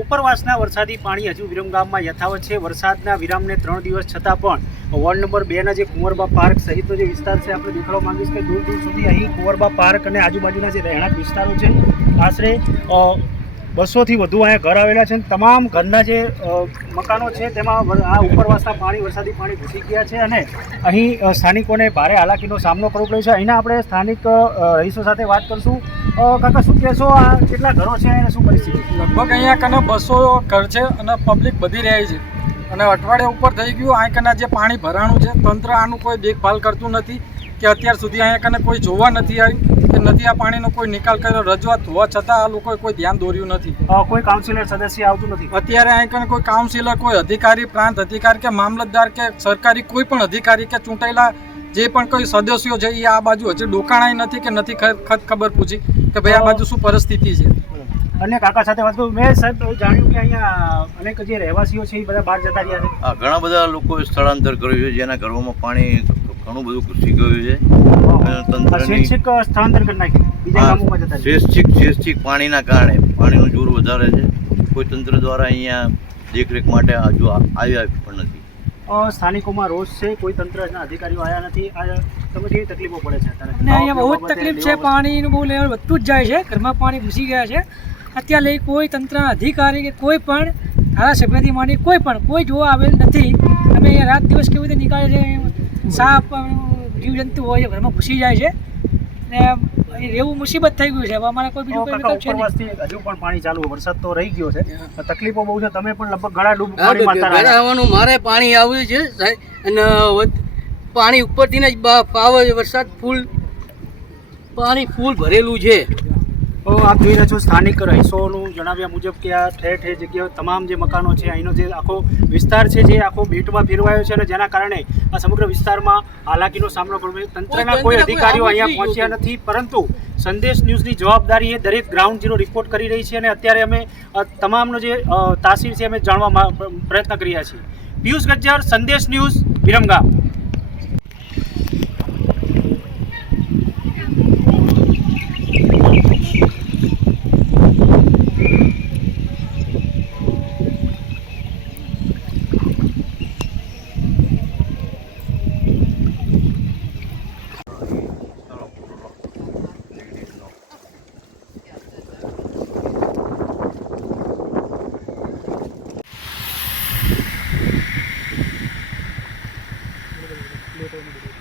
ઉપરવાસના વરસાદી પાણી હજુ વિરમગામમાં યથાવત છે. વરસાદના વિરામને ત્રણ દિવસ છતાં પણ વોર્ડ નંબર બેના જે કુંવરબા પાર્ક સહિતનો જે વિસ્તાર છે, આપણે દેખાડવા માંગીશ કે દૂર દૂર સુધી અહીં કુંવરબા પાર્ક અને આજુબાજુના જે રહેણાંક વિસ્તારો છે, આશરે બસોથી વધુ અહીંયા ઘર આવેલા છે તમામ ઘરના જે મકાનો છે, તેમાં આ ઉપરવાસના પાણી, વરસાદી પાણી ઘૂસી ગયા છે અને અહીં સ્થાનિકોને ભારે હાલાકીનો સામનો કરવો પડ્યો છે. અહીંના આપણે સ્થાનિક રહીશો સાથે વાત કરશું. કાકા, શું કહેશો? આ કેટલા ઘરો છે અને શું પરિસ્થિતિ લગભગ અહીંયા કને બસો ઘર છે અને પબ્લિક બધી રહે છે. અને અઠવાડિયા ઉપર થઈ ગયું, આ કના જે પાણી ભરાણું છે, તંત્ર આનું કોઈ દેખભાલ કરતું નથી. કે અત્યાર સુધી અહીંયા કને કોઈ જોવા નથી આવી કે નથી આ પાણીનો કોઈ નિકાલ કર્યો રજૂઆત હોવા છતાં આ લોકોએ કોઈ ધ્યાન દોર્યું નથી. કોઈ કાઉન્સિલર સદસ્ય આવતું નથી. અત્યારે અહીં કને કોઈ કાઉન્સિલર કોઈ અધિકારી પ્રાંત અધિકારી કે મામલતદાર કે સરકારી કોઈ પણ અધિકારી કે ચૂંટાયેલા જે પણ કોઈ સદસ્યો છે એ આ બાજુ હજી ડોકાણાય નથી કે નથી ખ- ખત ખબર પૂછી કે ભાઈ આ બાજુ શું પરિસ્થિતિ છે. અને કાકા સાથે વાત કરું મેં સાહેબ જાણ્યું કે અહીંયા અનેક જે રહેવાસીઓ છે એ બધા બહાર જતા રહ્યા છે. ઘણા બધા લોકોએ સ્થળાંતર કર્યું છે જેના ઘરોમાં પાણી ઘણું બધું શીખવ્યું ગયું છે. શૈક્ષિક સ્થળાંતર કરી નાખ્યું. બીજા ગામોમાં જતા શેષચિક શેષચિક પાણીના કારણે પાણીનું જોર વધારે છે. કોઈ તંત્ર દ્વારા અહીંયા દેખરેખ માટે હજુ આવ્યા પણ નથી. સ્થાનિકોમાં રોષ છે કોઈ તંત્રના અધિકારીઓ આવ્યા નથી. આ તમે કેવી તકલીફો પડે છે અત્યારે? અને અહીંયા બહુ જ તકલીફ છે પાણીનું બહુ લેવલ વધતું જ જાય છે. ઘરમાં પાણી ઘૂસી ગયા છે. અત્યારે લઈ કોઈ તંત્રના અધિકારી કે કોઈ પણ ધારાસભ્યથી માંડી કોઈ પણ કોઈ જોવા આવેલ નથી. અમે અહીંયા રાત દિવસ કેવી રીતે નીકળે છે? સાપ જીવજંતુ હોય છે ઘરમાં ઘૂસી જાય છે. ને એવું રહેવું મુસીબત થઈ ગયું છે. હવે અમારે કોઈ. બીજું કોઈ વિકલ્પ છે નહીં. હજુ પણ પાણી ચાલુ વરસાદ તો રહી ગયો છે. તકલીફો બહુ છે. તમે પણ લગભગ ગળા ડૂબ હા, પાણીમાં હતા રહ્યા. આવવાનું મારે પાણી આવ્યું છે સાહેબ. અને પાણી ઉપરથી જ પાવે વરસાદ ફૂલ પાણી ફૂલ ભરેલું છે. તો આપ જોઈ રહ્યા છો સ્થાનિક રહીશોનું જણાવ્યા મુજબ કે આ ઠેર ઠેર જગ્યાએ તમામ જે મકાનો છે અહીંનો જે આખો વિસ્તાર છે જે આખો બેટમાં ફેરવાયો છે અને જેના કારણે આ સમગ્ર વિસ્તારમાં હાલાકીનો સામનો કરવો પડ્યો. તંત્રના કોઈ અધિકારીઓ અહીંયા પહોંચ્યા નથી પરંતુ સંદેશ ન્યૂઝની જવાબદારી એ દરેક ગ્રાઉન્ડ ઝીરો રિપોર્ટ કરી રહી છે અને અત્યારે અમે તમામનો જે તાસીર છે અમે જાણવા પ્રયત્ન કરી રહ્યા છીએ પિયુષ ગજ્જર સંદેશ ન્યૂઝ વિરમગામ ಡೇಟಾವನ್ನು ಬಿಡಿ